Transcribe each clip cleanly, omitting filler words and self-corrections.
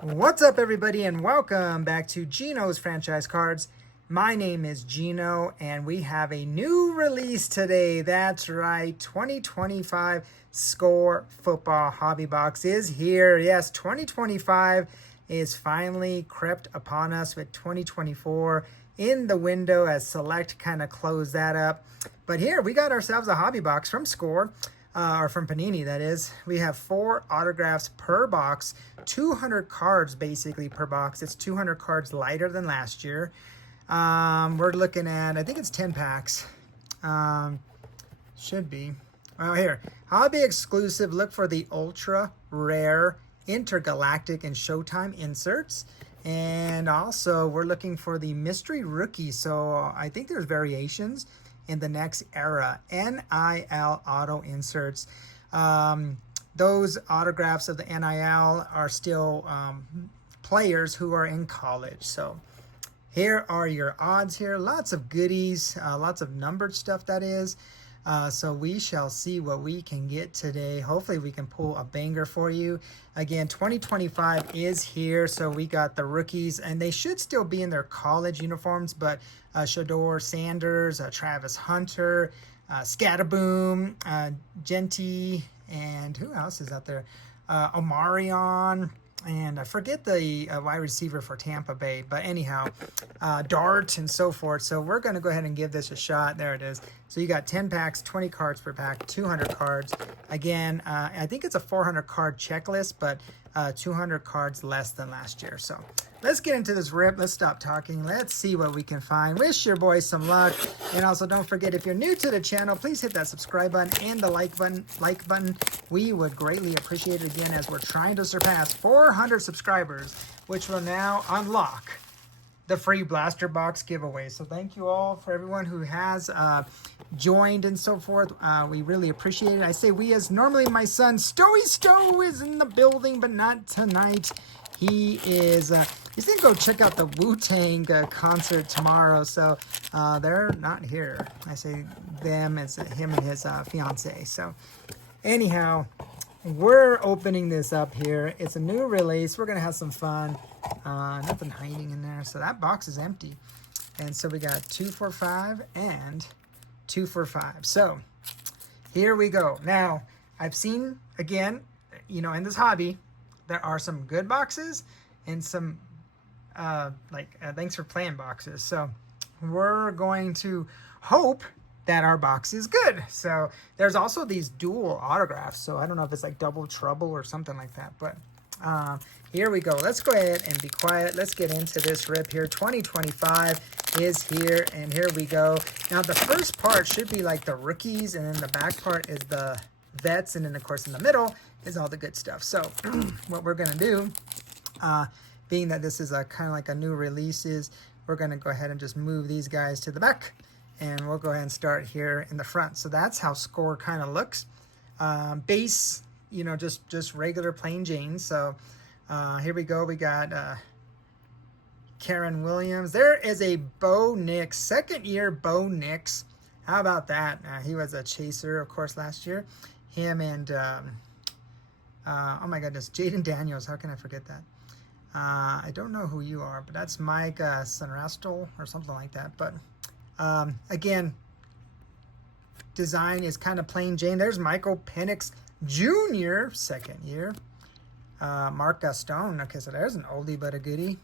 What's up, everybody, and welcome back to Gino's Franchise Cards. My name is Gino, and we have a new release today. That's right, 2025 Score Football Hobby Box is here. Yes, 2025 is finally crept upon us with 2024 in the window as Select kind of closed that up. But here, we got ourselves a hobby box from Score. Or from Panini, that is. We have 4 autographs per box, 200 cards basically per box. It's 200 cards lighter than last year. We're looking at, I think it's 10 packs. Should be. Well, here, hobby exclusive. Look for the ultra rare intergalactic and Showtime inserts. And also, we're looking for the mystery rookie. So I think there's variations in the next era. NIL auto inserts. Those autographs of the NIL are still players who are in college. So here are your odds here. Lots of goodies, lots of numbered stuff, that is. So we shall see what we can get today. Hopefully we can pull a banger for you. Again, 2025 is here. So we got the rookies, and they should still be in their college uniforms, but Shador Sanders, Travis Hunter, Scataboom, Genty, and who else is out there? Omarion. And I forget the wide receiver for Tampa Bay. But anyhow, Dart and so forth. So we're going to go ahead and give this a shot. There it is. So you got 10 packs, 20 cards per pack, 200 cards. Again, I think it's a 400 card checklist, but 200 cards less than last year. So let's get into this rip. Let's stop talking. Let's see what we can find. Wish your boys some luck. And also don't forget, if you're new to the channel, please hit that subscribe button and the like button. We would greatly appreciate it, again, as we're trying to surpass 400 subscribers, which will now unlock the free blaster box giveaway. So thank you all for everyone who has joined and so forth. We really appreciate it. I say we, as normally my son Stoey Stowe is in the building, but not tonight. He is he's gonna go check out the Wu-Tang concert tomorrow, so they're not here. I say them, it's him and his fiance. So anyhow, we're opening this up here. It's a new release. We're gonna have some fun. Nothing hiding in there. So that box is empty. And so we got 2 for 5 and 2 for 5. So here we go. Now, I've seen, again, in this hobby, there are some good boxes and some thanks for playing boxes. So we're going to hope that our box is good. So there's also these dual autographs. So I don't know if it's like double trouble or something like that, but here we go. Let's go ahead and be quiet. Let's get into this rip here. 2025 is here, and here we go. Now, the first part should be like the rookies, and then the back part is the vets, and then, of course, in the middle is all the good stuff. So what we're going to do, being that this is a kind of like a new release, is we're going to go ahead and just move these guys to the back, and we'll go ahead and start here in the front. So that's how Score kind of looks. Base, just regular plain Jane. So here we go. We got Karen Williams. There is a Bo Nix, second year Bo Nix. How about that? He was a chaser, of course, last year. Him and, oh my goodness, Jaden Daniels. How can I forget that? I don't know who you are, but that's Mike Sunrastel or something like that. But again, design is kind of plain Jane. There's Michael Penix Jr., second year. Mark Gaston. Okay, so there's an oldie but a goodie.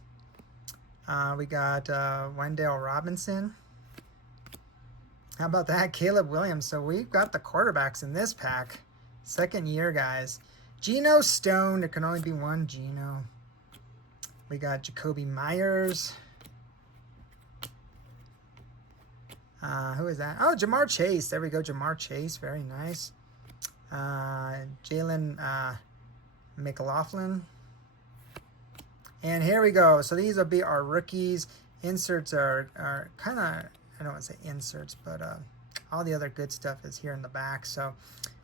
We got Wendell Robinson. How about that? Caleb Williams. So we've got the quarterbacks in this pack. Second year, guys. Geno Stone. There can only be one Geno. We got Jacoby Myers. Who is that? Oh, Jamar Chase. There we go, Jamar Chase. Very nice. Jalen McLaughlin. And here we go. So these will be our rookies. Inserts are kind of, I don't want to say inserts, but all the other good stuff is here in the back. So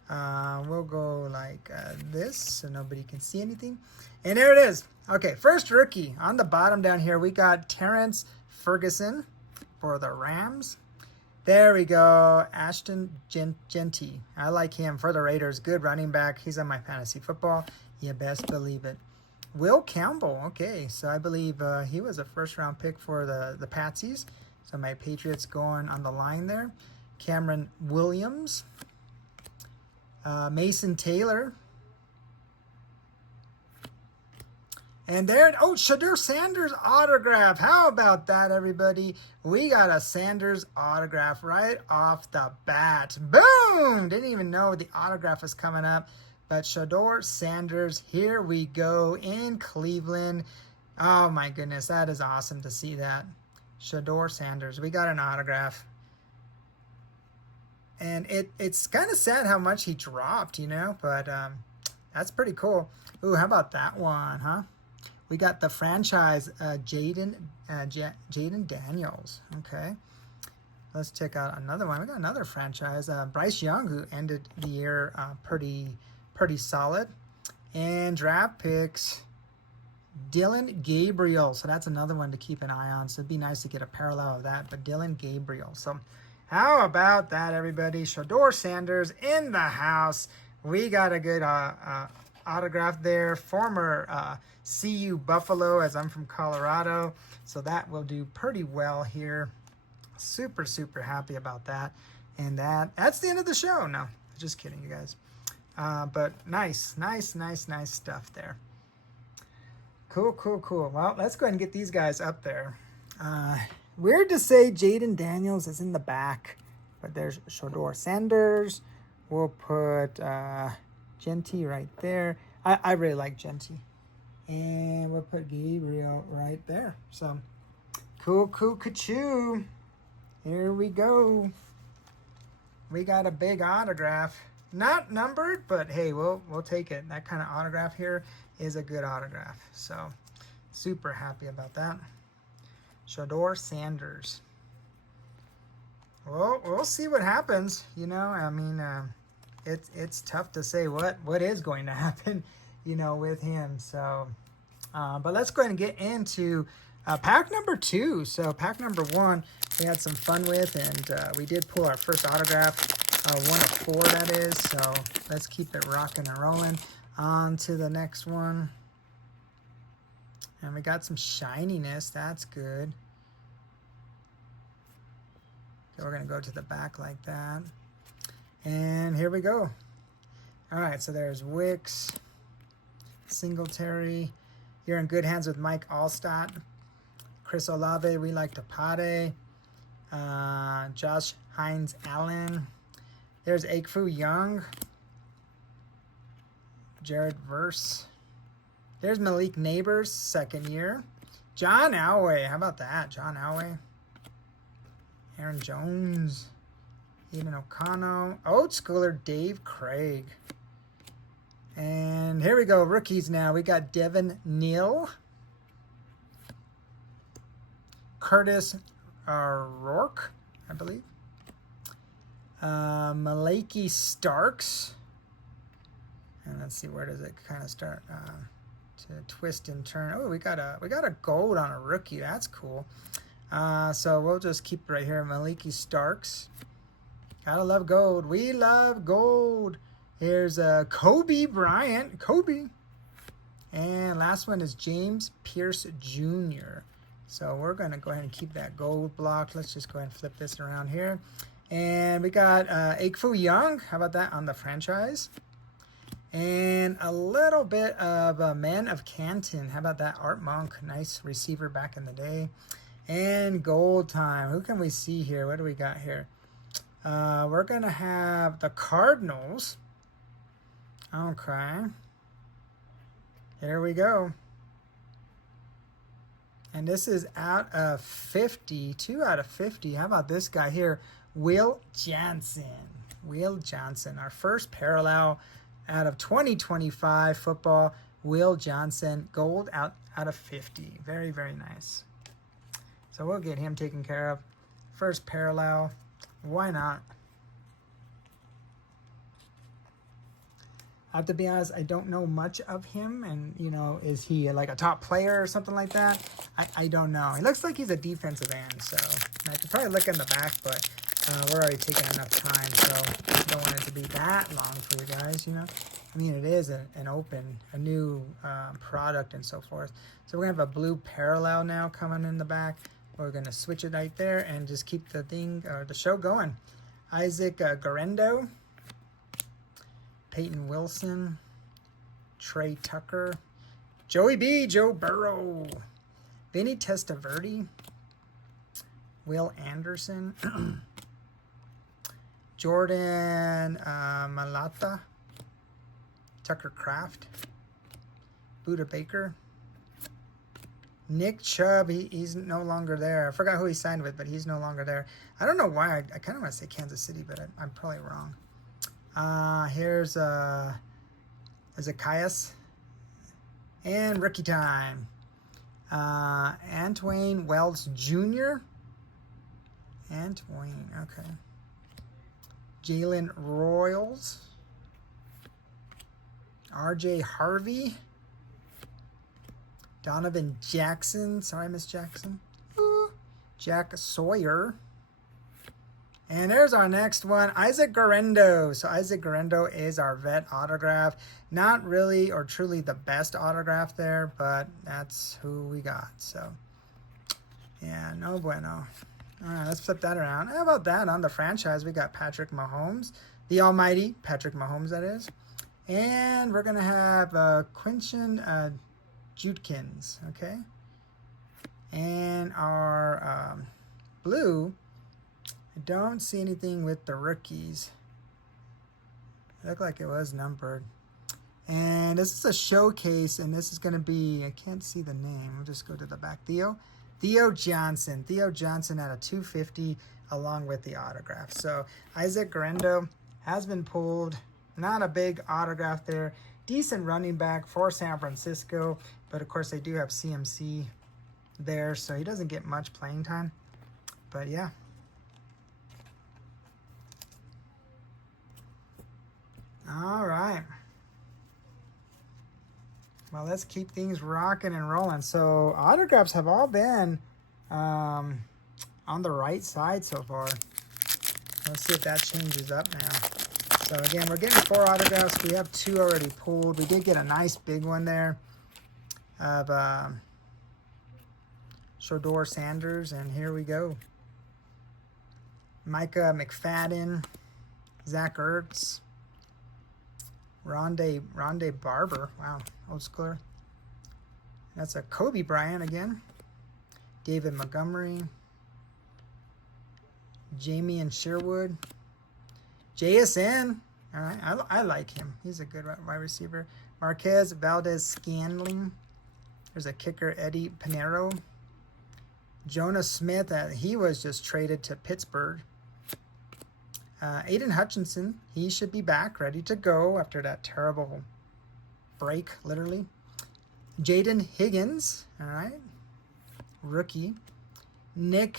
we'll go like this so nobody can see anything. And there it is. Okay, first rookie. On the bottom down here, we got Terrence Ferguson for the Rams. There we go. Ashton Genty. I like him for the Raiders. Good running back. He's on my fantasy football. You best believe it. Will Campbell. Okay, so I believe he was a first-round pick for the Patsies. So my Patriots going on the line there. Cameron Williams. Mason Taylor. And there, oh, Shedeur Sanders autograph. How about that, everybody? We got a Sanders autograph right off the bat. Boom! Didn't even know the autograph was coming up. But Shedeur Sanders, here we go in Cleveland. Oh, my goodness. That is awesome to see that. Shedeur Sanders. We got an autograph. And it's kind of sad how much he dropped, you know. But that's pretty cool. Ooh, how about that one, huh? We got the franchise Jaden Daniels. Okay. Let's check out another one. We got another franchise. Bryce Young, who ended the year pretty solid. And draft picks, Dylan Gabriel. So that's another one to keep an eye on. So it'd be nice to get a parallel of that. But Dylan Gabriel. So how about that, everybody? Shedeur Sanders in the house. We got a good autograph there. Former CU Buffalo, as I'm from Colorado. So that will do pretty well here. Super, super happy about that. And that's the end of the show. No, just kidding, you guys. But nice stuff there. Cool. Well, let's go ahead and get these guys up there. Weird to say Jaden Daniels is in the back, but there's Shedeur Sanders. We'll put Genty right there. I really like Genty. And we'll put Gabriel right there. So, cool, ka-choo. Here we go. We got a big autograph. Not numbered, but hey, we'll take it. That kind of autograph here is a good autograph. So, super happy about that. Shedeur Sanders. Well, we'll see what happens. You know, I mean, it's tough to say what is going to happen, you know, with him. So, but let's go ahead and get into pack number 2. So pack number 1, we had some fun with, and we did pull our first autograph, 1 of 4 that is. So let's keep it rocking and rolling. On to the next one. And we got some shininess. That's good. Okay, we're going to go to the back like that. And here we go. All right, so there's Wicks, Singletary. You're in good hands with Mike Allstott. Chris Olave, we like Tapade. Josh Hines Allen. There's Aikfu Young. Jared Verse. There's Malik Neighbors, 2nd year. John Elway. How about that? John Elway. Aaron Jones. Eden O'Connell. Old schooler Dave Craig. And here we go. Rookies now. We got Devin Neal. Curtis Rourke, I believe. Malaki Starks. And let's see, where does it kind of start to twist and turn? Oh, we got a gold on a rookie. That's cool. So we'll just keep it right here. Malaki Starks. Gotta love gold. We love gold. Here's Kobe Bryant. Kobe. And last one is James Pierce Jr. So we're going to go ahead and keep that gold block. Let's just go ahead and flip this around here. And we got Aikfu Young. How about that on the franchise? And a little bit of Man of Canton. How about that? Art Monk. Nice receiver back in the day. And gold time. Who can we see here? What do we got here? We're going to have the Cardinals. Okay. Here we go. And this is out of 50. 2 out of 50. How about this guy here? Will Johnson. Will Johnson. Our first parallel out of 2025 football. Will Johnson. Gold out of 50. Very, very nice. So we'll get him taken care of. First parallel. Why not? I have to be honest, I don't know much of him. And, you know, is he like a top player or something like that? I don't know. He looks like he's a defensive end. So I could probably look in the back, but we're already taking enough time. So I don't want it to be that long for you guys, you know. I mean, it is a new product and so forth. So we're gonna have a blue parallel now coming in the back. We're gonna switch it right there and just keep the the show going. Isaac Garendo, Peyton Wilson, Trey Tucker, Joey B, Joe Burrow, Vinny Testaverde, Will Anderson, Jordan Malata, Tucker Kraft, Buda Baker, Nick Chubb. He's no longer there. I forgot who he signed with, but he's no longer there. I don't know why. I kind of want to say Kansas City, but I'm probably wrong. Here's Zacchaeus. And rookie time. Antwain Wells Jr. Antwain, okay. Jalen Royals. RJ Harvey. Donovan Jackson. Sorry, Miss Jackson. Ooh. Jack Sawyer. And there's our next one, Isaac Garendo. So Isaac Garendo is our vet autograph. Not really or truly the best autograph there, but that's who we got. So, yeah, no bueno. All right, let's flip that around. How about that? On the franchise, we got Patrick Mahomes. The almighty Patrick Mahomes, that is. And we're going to have Quinton Judkins, okay? And our blue, I don't see anything with the rookies. It looked like it was numbered. And this is a showcase, and this is going to be, I can't see the name. We'll just go to the back. Theo Johnson. Theo Johnson at a 250 along with the autograph. So Isaac Garendo has been pulled. Not a big autograph there. Decent running back for San Francisco. But, of course, they do have CMC there, so he doesn't get much playing time. But, yeah. All right. Well, let's keep things rocking and rolling. So autographs have all been on the right side so far. Let's see if that changes up now. So again, we're getting 4 autographs. We have 2 already pulled. We did get a nice big one there of Shedeur Sanders, and here we go. Micah McFadden, Zach Ertz, Rondé Barber. Wow, old schooler. That's a Kobe Bryant again. David Montgomery. Jamie and Sherwood. JSN. All right, I like him. He's a good wide receiver. Marquez Valdez-Scantling. There's a kicker, Eddie Pinheiro. Jonah Smith. He was just traded to Pittsburgh. Aiden Hutchinson, he should be back, ready to go after that terrible break, literally. Jaden Higgins, all right, rookie. Nick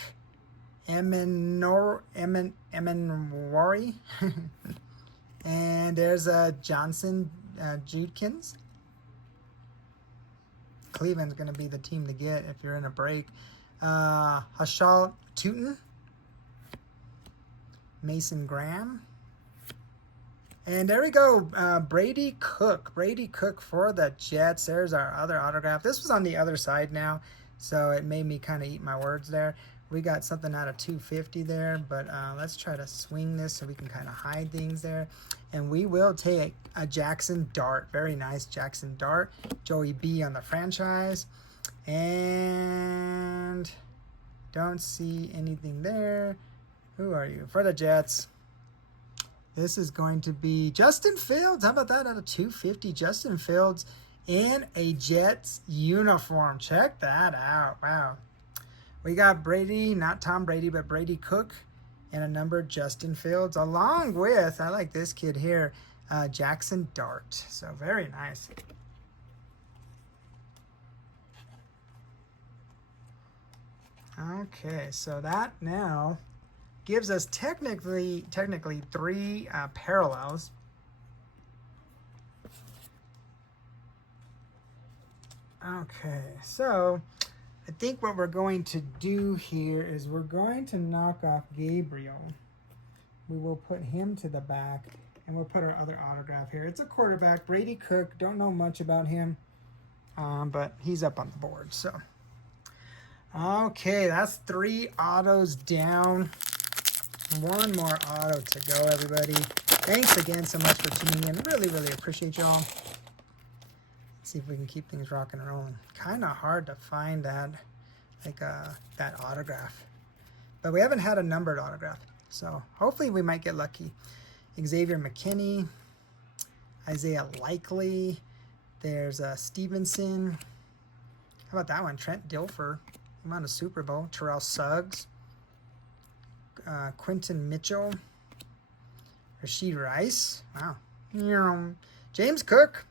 Emenwari. And there's Johnson Judkins. Cleveland's going to be the team to get if you're in a break. Hashal Tootin. Mason Graham. And there we go. Brady Cook. Brady Cook for the Jets. There's our other autograph. This was on the other side now, so it made me kind of eat my words there. We got something out of 250 there, but let's try to swing this so we can kind of hide things there. And we will take a Jackson Dart. Very nice Jackson Dart. Joey B on the franchise. And don't see anything there. Who are you? For the Jets. This is going to be Justin Fields. How about that? Out of 250, Justin Fields in a Jets uniform. Check that out. Wow. We got Brady, not Tom Brady, but Brady Cook, and a number Justin Fields, along with, I like this kid here, Jackson Dart. So very nice. Okay, so that now gives us technically 3 parallels. Okay, so I think what we're going to do here is we're going to knock off Gabriel. We will put him to the back, And we'll put our other autograph here. It's a quarterback, Brady Cook. Don't know much about him, but he's up on the board. So, okay, that's 3 autos down. 1 more auto to go, everybody. Thanks again so much for tuning in. Really, really appreciate y'all. Let's see if we can keep things rocking and rolling. Kind of hard to find that, like that autograph. But we haven't had a numbered autograph. So hopefully we might get lucky. Xavier McKinney, Isaiah Likely. There's Stevenson. How about that one? Trent Dilfer. He won a Super Bowl. Terrell Suggs. Quinton Mitchell. Rashid Rice. Wow. James Cook.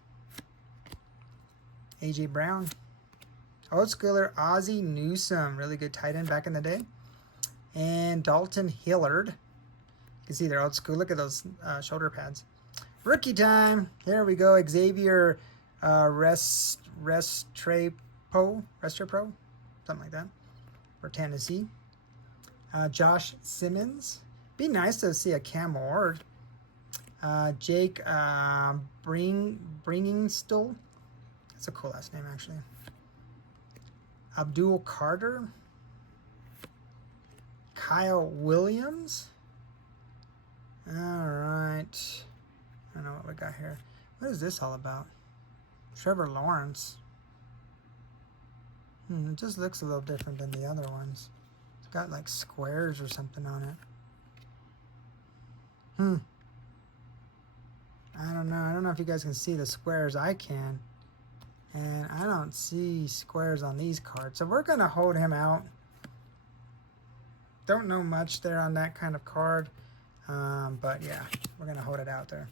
A.J. Brown. Old schooler Ozzie Newsome. Really good tight end back in the day. And Dalton Hillard. You can see they're old school. Look at those shoulder pads. Rookie time. Here we go. Xavier Restrepo. Something like that. For Tennessee. Josh Simmons. Be nice to see a Cam Ward. Jake Bringingstall. That's a cool last name, actually. Abdul Carter. Kyle Williams. All right. I don't know what we got here. What is this all about? Trevor Lawrence. It just looks a little different than the other ones. It's got like squares or something on it. I don't know. I don't know if you guys can see the squares. I can. And I don't see squares on these cards. So we're going to hold him out. Don't know much there on that kind of card. But yeah, we're going to hold it out there.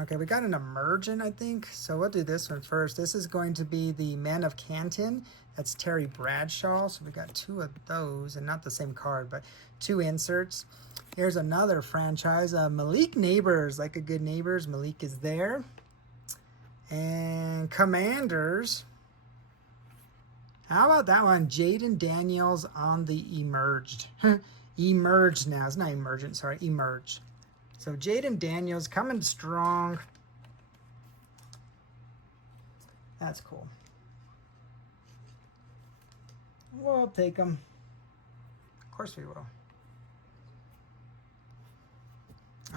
Okay, we got an emergent, I think. So we'll do this one first. This is going to be the Man of Canton. That's Terry Bradshaw. So we got 2 of those, and not the same card, but 2 inserts. Here's another franchise. Malik Neighbors, like a good Neighbors. Malik is there. And Commanders. How about that one? Jaden Daniels on the Emerged. Emerged now. It's not Emergent, sorry. Emerged. So Jaden Daniels coming strong. That's cool. We'll take them. Of course we will.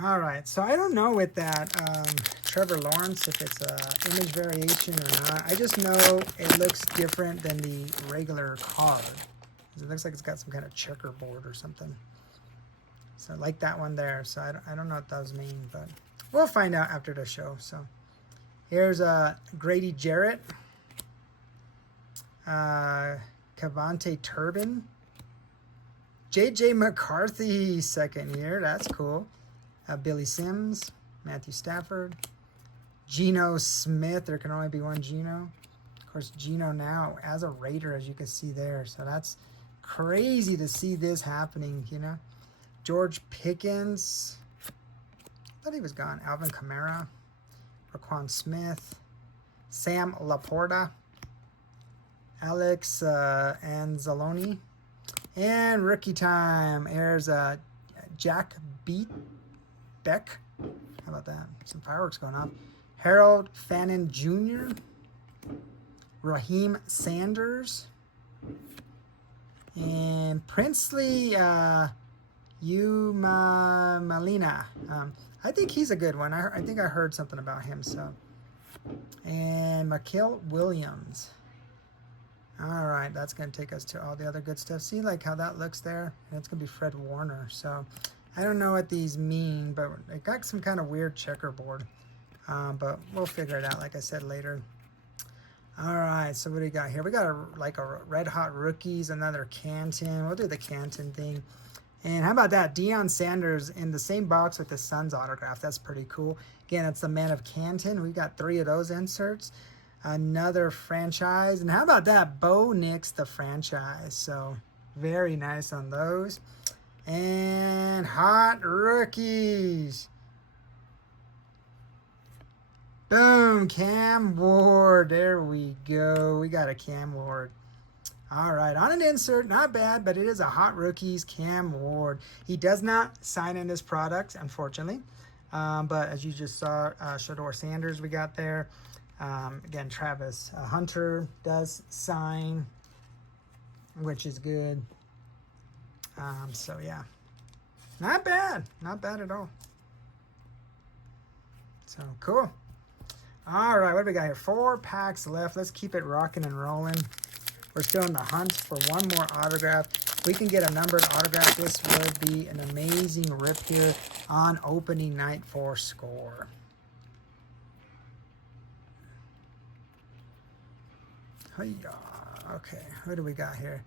All right. So I don't know with that Trevor Lawrence if it's a image variation or not. I just know it looks different than the regular card. It looks like it's got some kind of checkerboard or something. So like that one there. So I don't know what those mean, but we'll find out after the show. So here's Grady Jarrett, Cavante Turbin, J.J. McCarthy, second year. That's cool. Billy Sims, Matthew Stafford, Geno Smith. There can only be one Geno. Of course, Geno now as a Raider, as you can see there. So that's crazy to see this happening, you know. George Pickens. I thought he was gone. Alvin Kamara. Raquan Smith. Sam Laporta. Alex Anzalone. And rookie time. Here's Jack Beck. How about that? Some fireworks going off. Harold Fannin Jr. Raheem Sanders. And Princely Yuma Malina. I think he's a good one. I think I heard something about him. So, and Makil Williams. All right, that's going to take us to all the other good stuff. See like how that looks there? And it's going to be Fred Warner. So I don't know what these mean, but it got some kind of weird checkerboard. But we'll figure it out, like I said, later. All right, so what do we got here? We got a Red Hot Rookies, another Canton. We'll do the Canton thing. And how about that? Deion Sanders in the same box with the Suns autograph. That's pretty cool. Again, it's the Man of Canton. We got 3 of those inserts. Another franchise. And how about that? Bo Nix, the franchise. So very nice on those. And hot rookies. Boom, Cam Ward. There we go. We got a Cam Ward. All right, on an insert, not bad, but it is a Hot Rookies Cam Ward. He does not sign in his product, unfortunately. But as you just saw, Shedeur Sanders we got there. Again, Travis Hunter does sign, which is good. So, yeah, not bad. Not bad at all. So, cool. All right, what do we got here? 4 packs left. Let's keep it rocking and rolling. We're still in the hunt for one more autograph. If we can get a numbered autograph, this would be an amazing rip here on opening night for Score. Okay, what do we got here?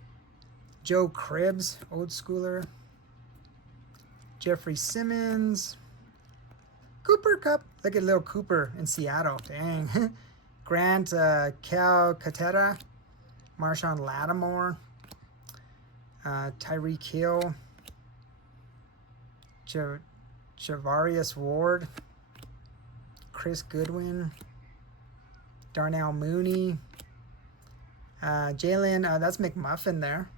Joe Cribbs, old schooler. Jeffrey Simmons. Cooper Cup. Look at little Cooper in Seattle. Dang. Grant Calcaterra. Marshawn Lattimore. Tyreek Hill. Javarius Ward. Chris Goodwin. Darnell Mooney. Jalen, that's McMuffin there.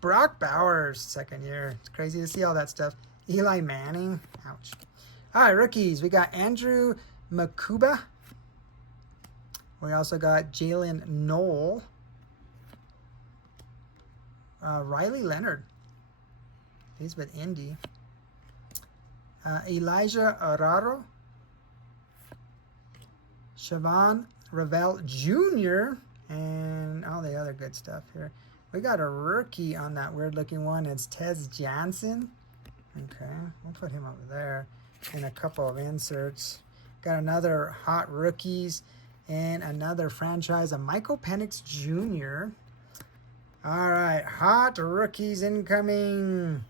Brock Bowers, second year. It's crazy to see all that stuff. Eli Manning. Ouch. All right, rookies. We got Andrew Makuba. We also got Jalen Knoll. Riley Leonard. He's with Indy. Elijah Araro. Siobhan Ravel Jr. And all the other good stuff here. We got a rookie on that weird looking one. It's Tez Johnson. Okay, we'll put him over there. And a couple of inserts. Got another hot rookies and another franchise of Michael Penix Jr. All right, hot rookies incoming.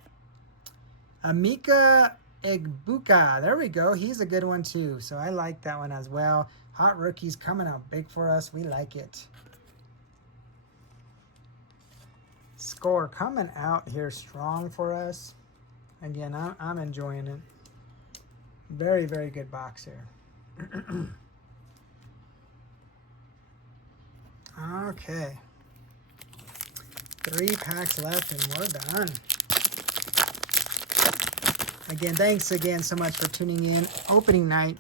Amika Egbuka. There we go. He's a good one too. So I like that one as well. Hot rookies coming out big for us. We like it. Score coming out here strong for us. Again, I'm enjoying it. Very, very good box here. Okay. 3 packs left and we're done. Again, thanks again so much for tuning in. Opening night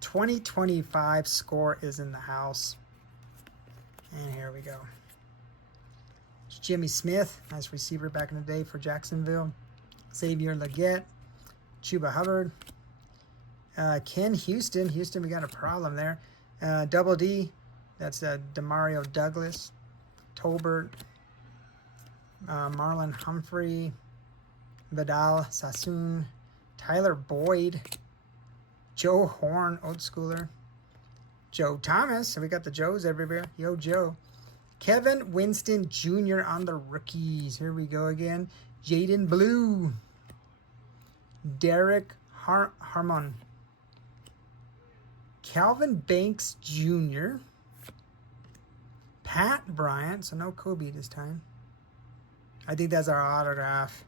2025 Score is in the house. And here we go. It's Jimmy Smith, nice receiver back in the day for Jacksonville. Xavier Legette, Chuba Hubbard. Ken Houston. Houston, we got a problem there. Double D, that's Demario Douglas. Tolbert. Marlon Humphrey. Vidal Sassoon. Tyler Boyd. Joe Horn, old schooler. Joe Thomas. So we got the Joes everywhere. Yo, Joe. Kevin Winston Jr. on the rookies. Here we go again. Jaden Blue. Derek Harmon. Calvin Banks Jr. Pat Bryant. So no Kobe this time. I think that's our autograph.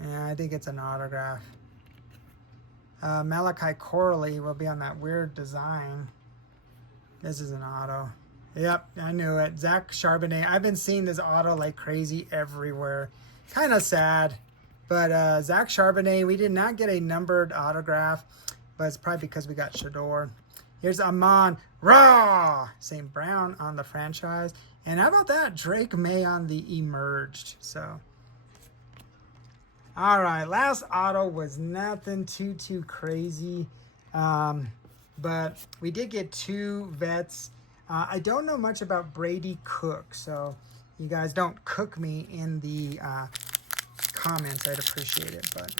Yeah, I think it's an autograph. Malachi Corley will be on that weird design. This is an auto. Yep, I knew it. Zach Charbonnet. I've been seeing this auto like crazy everywhere. Kind of sad. But Zach Charbonnet, we did not get a numbered autograph. But it's probably because we got Shedeur. Here's Amon Ra. St. Brown on the franchise. And how about that? Drake May on the emerged. So, all right. Last auto was nothing too crazy. But we did get 2 vets. I don't know much about Brady Cook. So, you guys don't cook me in the comments. I'd appreciate it. But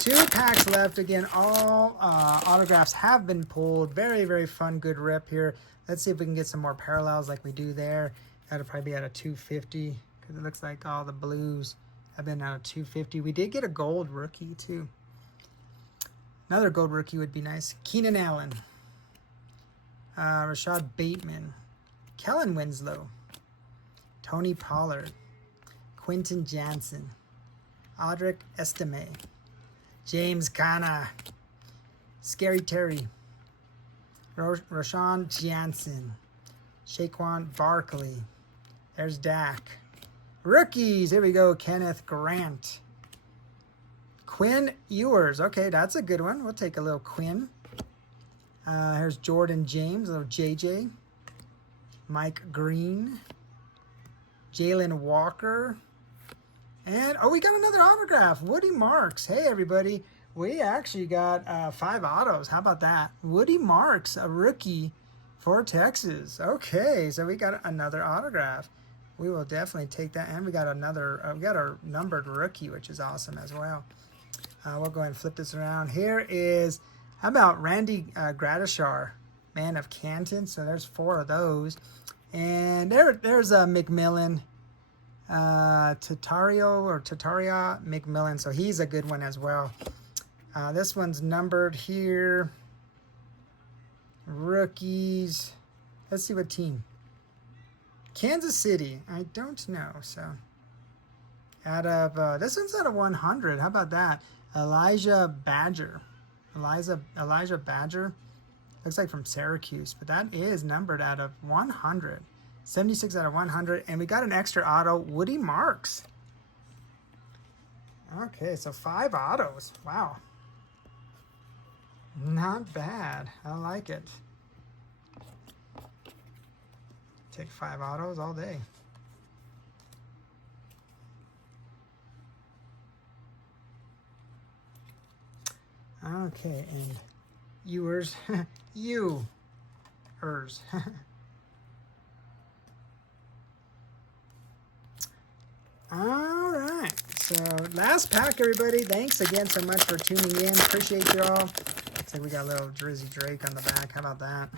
2 packs left. Again, all autographs have been pulled. Very, very fun, good rip here. Let's see if we can get some more parallels like we do there. That'll probably be at a 250 because it looks like all the blues have been at a 250. We did get a gold rookie too. Another gold rookie would be nice. Keenan Allen. Rashad Bateman. Kellen Winslow. Tony Pollard. Quentin Johnson. Audric Estime. James Conner. Scary Terry. Rashawn Jansen. Saquon Barkley. There's Dak. Rookies, here we go. Kenneth Grant. Quinn Ewers. Okay, that's a good one. We'll take a little Quinn. Here's Jordan James, a little JJ. Mike Green. Jalen Walker. And, oh, we got another autograph. Woody Marks. Hey, everybody. We actually got 5 autos. How about that? Woody Marks, a rookie for Texas. Okay, so we got another autograph. We will definitely take that. And we got another, we got our numbered rookie, which is awesome as well. We'll go ahead and flip this around. Here is, how about Randy Gradishar, man of Canton. So there's 4 of those. And there's a McMillan. Tataria McMillan, so he's a good one as well. This one's numbered here. Rookies. Let's see what team. Kansas City. I don't know. So out of this one's out of 100. How about that? Elijah Badger. Elijah Badger. Looks like from Syracuse, but that is numbered out of 100. 76 out of 100, and we got an extra auto, Woody Marks. Okay, so 5 autos. Wow. Not bad. I like it. Take 5 autos all day. Okay, and Ewers. Ewers. All right, so last pack, everybody. Thanks again so much for tuning in. Appreciate you all. Looks like we got a little Drizzy Drake on the back. How about that?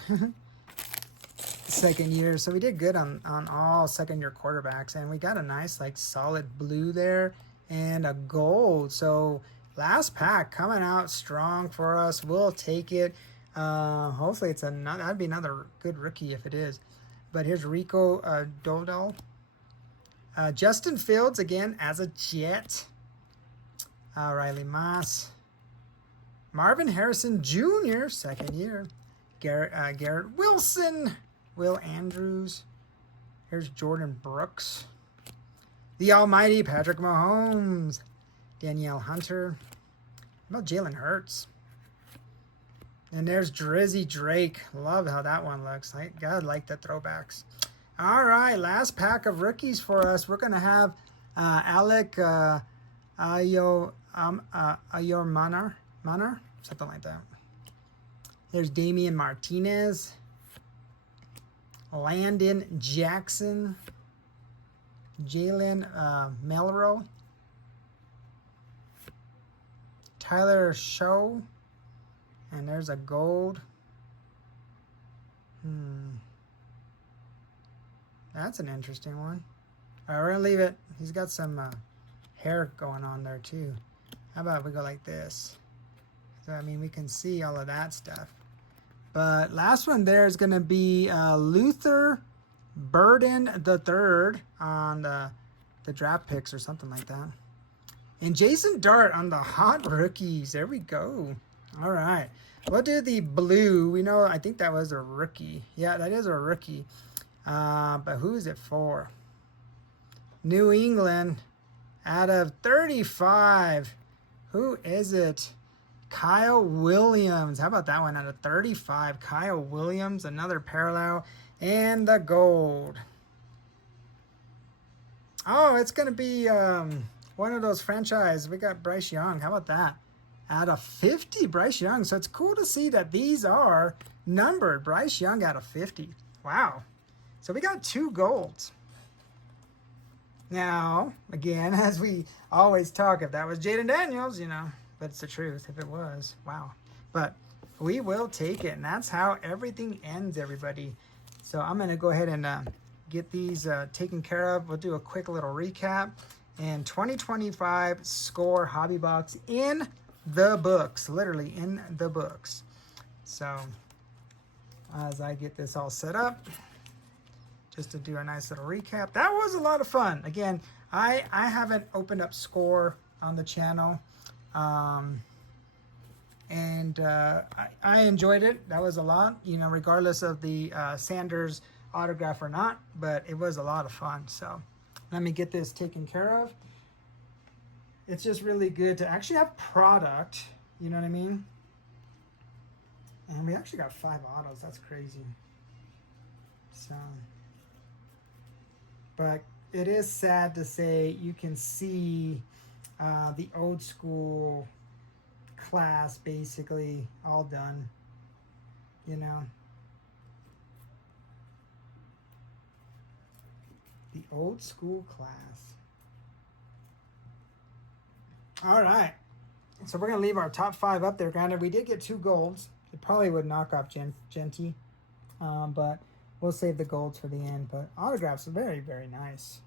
Second year. So we did good on all second-year quarterbacks. And we got a nice, like, solid blue there and a gold. So last pack coming out strong for us. We'll take it. Hopefully it's another. That'd be another good rookie if it is. But here's Rico Dodal. Justin Fields, again, as a Jet. Riley Moss. Marvin Harrison Jr., second year. Garrett Wilson. Will Andrews. Here's Jordan Brooks. The almighty Patrick Mahomes. Danielle Hunter. How about Jalen Hurts? And there's Drizzy Drake. Love how that one looks. God, like the throwbacks. All right, last pack of rookies for us. We're going to have Alec Ayormanar, something like that. There's Damian Martinez, Landon Jackson, Jalen Melro, Tyler Show, and there's a gold. That's an interesting one. All right, we're going to leave it. He's got some hair going on there, too. How about we go like this? So, I mean, we can see all of that stuff. But last one there is going to be Luther Burden III on the draft picks or something like that. And Jason Dart on the hot rookies. There we go. All right. We'll do the blue. We know, I think that was a rookie. Yeah, that is a rookie. But who is it for? New England out of 35. Who is it? Kyle Williams. How about that one out of 35? Kyle Williams, another parallel. And the gold. Oh, it's going to be one of those franchise. We got Bryce Young. How about that? Out of 50, Bryce Young. So it's cool to see that these are numbered. Bryce Young out of 50. Wow. So we got 2 golds. Now, again, as we always talk, if that was Jaden Daniels, you know, but it's the truth if it was. Wow. But we will take it, and that's how everything ends, everybody. So I'm going to go ahead and get these taken care of. We'll do a quick little recap. And 2025 Score Hobby Box in the books, literally in the books. So as I get this all set up, just to do a nice little recap. That was a lot of fun. Again, I haven't opened up Score on the channel. And I enjoyed it. That was a lot, you know, regardless of the Sanders autograph or not, but it was a lot of fun. So let me get this taken care of. It's just really good to actually have product, you know what I mean? And we actually got 5 autos. That's crazy. So, but it is sad to say you can see the old school class basically all done, you know. The old school class. All right. So we're going to leave our top 5 up there. Granted, we did get 2 golds. It probably would knock off Genty. But we'll save the golds for the end. But autographs are very, very nice.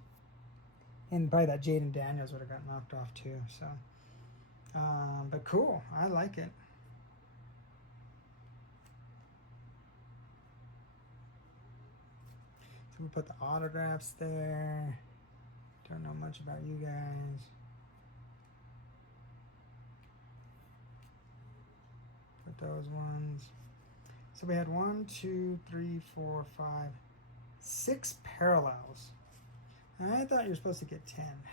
And probably that Jaden Daniels would have got knocked off too. So, but cool. I like it. So we put the autographs there. Don't know much about you guys. Put those ones. So we had 1, 2, 3, 4, 5, 6 parallels. I thought you were supposed to get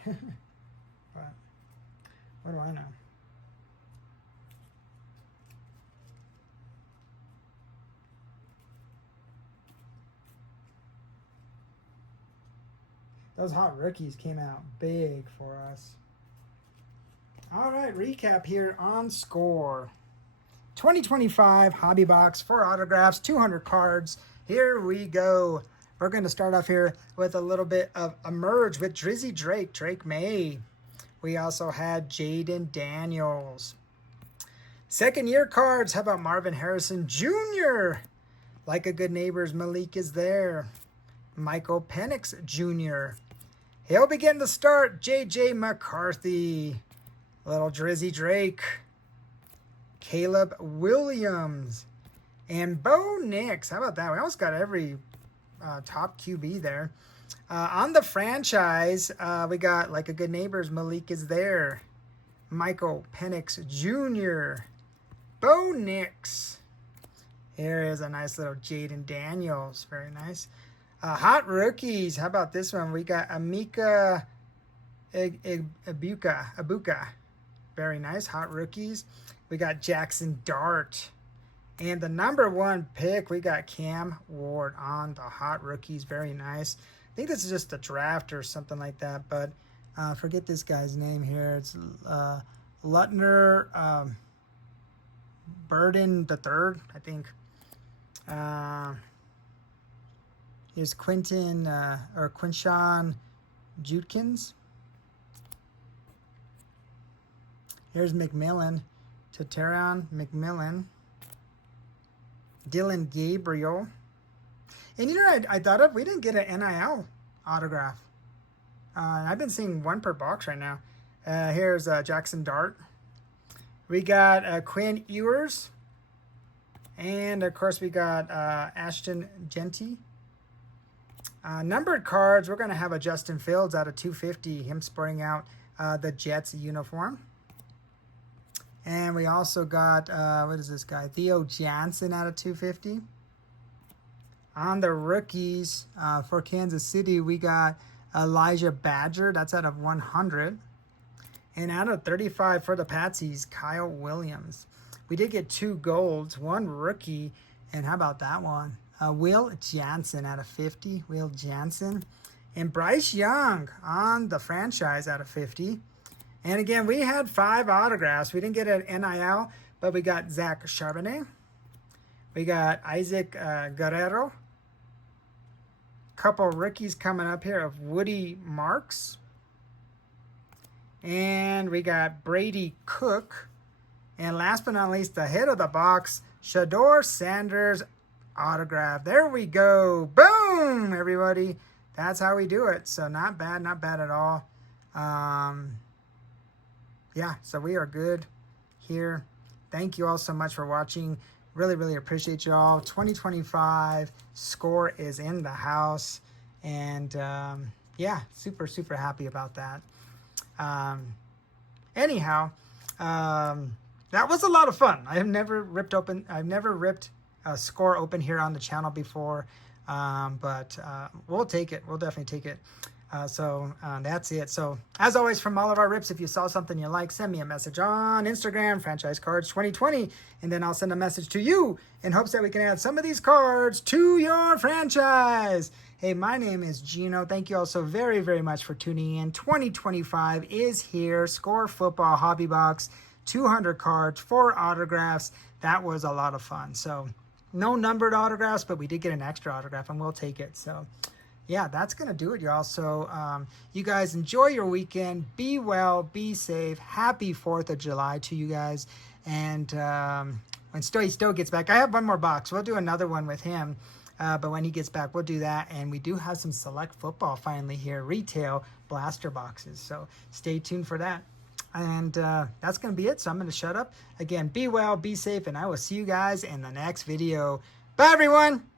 10. But what do I know? Those hot rookies came out big for us. All right, recap here on Score. 2025 Hobby Box, 4 autographs, 200 cards. Here we go. We're going to start off here with a little bit of Emerge with Drizzy Drake, Drake May. We also had Jaden Daniels. Second year cards, how about Marvin Harrison Jr.? Like a Good Neighbors, Malik is there. Michael Penix Jr. He'll be getting the start, J.J. McCarthy. Little Drizzy Drake. Caleb Williams. And Bo Nix. How about that? We almost got every top QB there. On the franchise, we got Like a Good Neighbors, Malik is there. Michael Penix Jr. Bo Nix. Here is a nice little Jaden Daniels. Very nice. Hot rookies. How about this one? We got Emeka Egbuka. Very nice. Hot rookies. We got Jackson Dart. And the number 1 pick, we got Cam Ward on the hot rookies. Very nice. I think this is just a draft or something like that. But forget this guy's name here. It's Lutner Burden III, I think. Is Quinton or Quinshawn Judkins. Here's McMillan. Tateron McMillan. Dylan Gabriel. And you know, I thought of, we didn't get an NIL autograph. I've been seeing 1 per box right now. Here's Jackson Dart. We got Quinn Ewers. And, of course, we got Ashton Genty. Numbered cards, we're going to have a Justin Fields out of 250. Him sporting out the Jets uniform. And we also got, what is this guy? Theo Jansen out of 250. On the rookies for Kansas City, we got Elijah Badger. That's out of 100. And out of 35 for the Patsies, Kyle Williams. We did get 2 golds, 1 rookie. And how about that one? Will Jansen out of 50. Will Jansen. And Bryce Young on the franchise out of 50. And again, we had 5 autographs. We didn't get an NIL, but we got Zach Charbonnet. We got Isaac Guerrero. Couple rookies coming up here of Woody Marks. And we got Brady Cook. And last but not least, the hit of the box, Shador Sanders autograph. There we go. Boom, everybody. That's how we do it. So not bad at all. Yeah, so we are good here. Thank you all so much for watching. Really, really appreciate you all. 2025 Score is in the house. And yeah, super, super happy about that. Anyhow, that was a lot of fun. I've never ripped a Score open here on the channel before. But we'll take it. We'll definitely take it. So that's it. So as always, from all of our rips, if you saw something you like, send me a message on Instagram, Franchise Cards 2020, and then I'll send a message to you in hopes that we can add some of these cards to your franchise. Hey, my name is Gino. Thank you all so very, very much for tuning in. 2025 is here. Score Football Hobby Box, 200 cards, 4 autographs. That was a lot of fun. So no numbered autographs, but we did get an extra autograph, and we'll take it. So yeah, that's going to do it, y'all. So you guys enjoy your weekend. Be well, be safe. Happy 4th of July to you guys. And when Stowe gets back, I have one more box. We'll do another one with him. But when he gets back, we'll do that. And we do have some select football finally here, retail blaster boxes. So stay tuned for that. And that's going to be it. So I'm going to shut up. Again, be well, be safe, and I will see you guys in the next video. Bye, everyone.